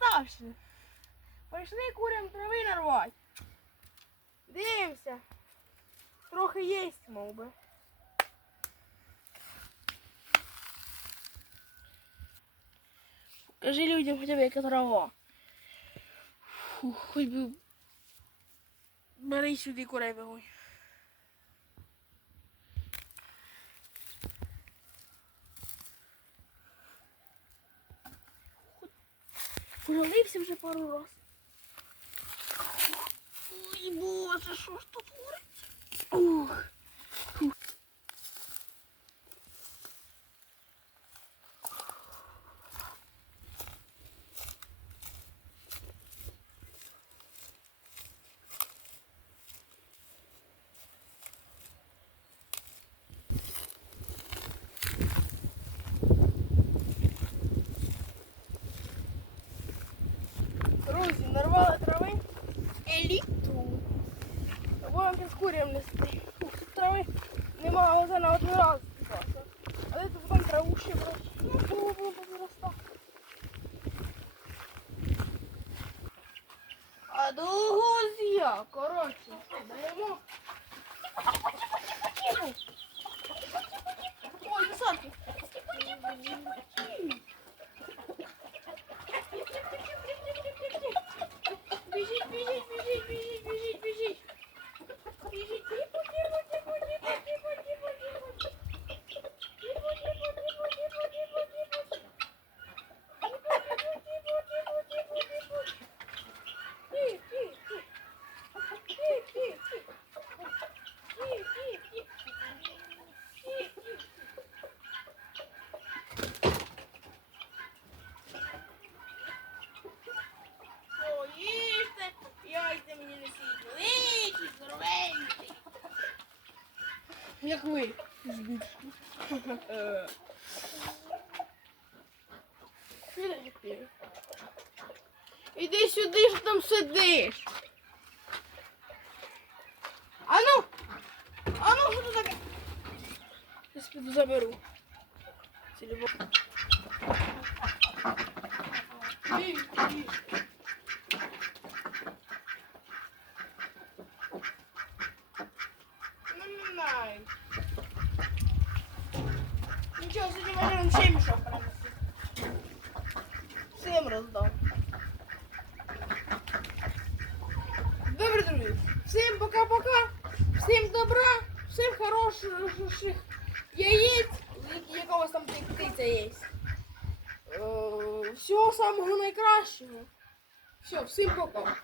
далі. Пішли курям трави нарвати. Дивимося. Трохи єсть, мов би. Покажи людям хоча б яка трава. Фух, хоч би. Бери сюди курей вигонь. Пролився вже пару раз. Один раз. спасла. А это потім траву ще брати. Ну, пробуємо повиростати. А до гузя, коротше, даємо. Як ми Е. Філіппі. Іди сюди, що там сидиш. Ану! Ану, що тут таке? Я піду заберу. Телефон. Нічого, сьогодні можемо ще мішок принести. Всім роздам. Добре, друзі. Всім пока-пока. Всім добра. Всім хороших яєць. Якогось там птиця є. Е, Всього самого найкращого. Все, всім пока.